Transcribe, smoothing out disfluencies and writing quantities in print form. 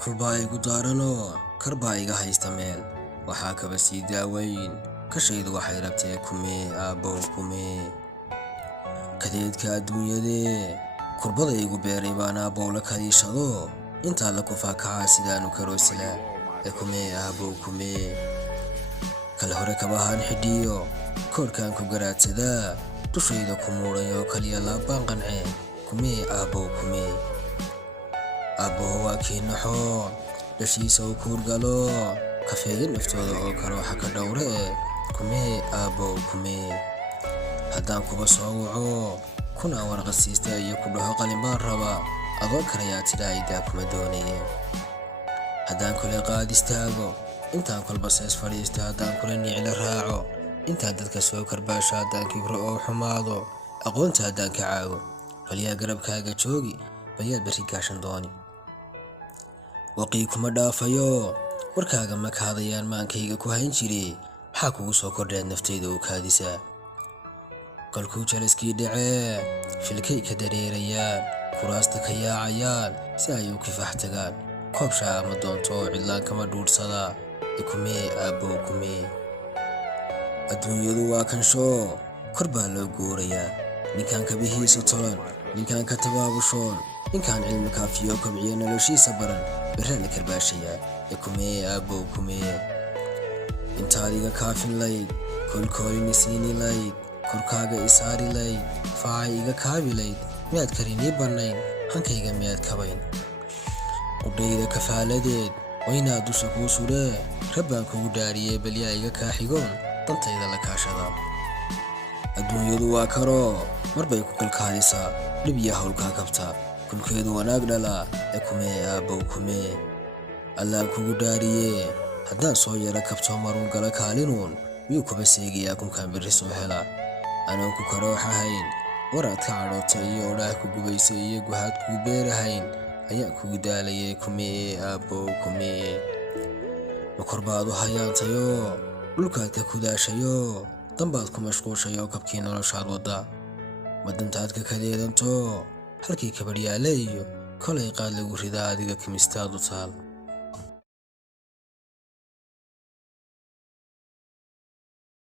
Kurbaa igu daarano karbaa iga haysta meel waxaa kaba sii daaweyn kashaydu waxay rabtee kumee aabbow kumee kadeedka adduunyadee kurbada igu beeray baan aabbow la kaliishado intaa la kufaa kacaa sidaanu karoosila ee kumee aabbow kumee kala hore kabahaan xidhiyo koorkaan ku garaadsadaa dushayda ku muudhayo kaliya laabbaan qancee kumee aabbow kumee aabbow waa kii naxo dhashiisa u kuurgalo kafeeya naftooda oo karooxa ka dhowre kumee aabbow kumee haddaan kuba soo waco kunaan warqad siista iyo ku dhaho qalin baan rabaa adoo karayaa tidhaaydaa kuma doonaye haddaan kule qaad istaago intaan kolba sees fadhiista haddaan kule nicla raaco intaan dadka soo karbaasho haddaan kibro oo xumaado aqoonta haddaan ka caago falyaa garabkaaga joogi balyaad berri gaashan dooni waqii kuma dhaafayo warkaaga ma kaadayaan maankayga ku hayn jire maxaa kugu soo kordheed naftayda oo kaadisaa kolkuu jalaskii dhacee filkay ka dareerayaan kuraasta ka yaacayaan si ay u kifax tagaan koobshaa ma doonto oo cidlaan kama dhuudhsadaa ee kumee aabbow kumee adduunyadu waa kanshoo kor baa loo guurayaa ninkaan kabihiisa tolan ninkaan ka tabaabushoon ninkaan cilmi kaafiyo kobciyo noloshiisa baran berraa la karbaashayaa ee kumee aabbow kumee intaad iga kaafin layd koolkoolini siini layd korkaaga isaari layd faacay iga kaabi layd miyaad karinii bannayn hankayga miyaad kabayn qudhayda kafaaladeed waynaad dusha kuu sudhee rabbaan kugu dhaariyey balyaa iga kaaxigoon dantayda la kaashadaa adduunyadu waa karoo mar bay ku kalkaalisaa dhib iyo hawlkaa kabtaa kulkeedu wanaag dhalaa ee kumee aabbow kumee allaan kugu dhaariyee haddaan soo yara kabto maruun gala kaalinuun miyuu kuba seegayaa kunkaan berri soo helaa anoon ku karooxahayn waraad ka cadhoota iyo odhaah ku gubaysa iyo guhaad kugu beerahayn ayaan kugu daalayay kumee aabbow kumee ma korbaad u hayaantayo dhulkaad ka kudaashayo danbaad ku mashquushayo kabkii noloshaad wadda ma dantaad ka kadeedanto halkii kabadhyaale iyo kolay qaad lagu ridaa adiga kimistaad u taal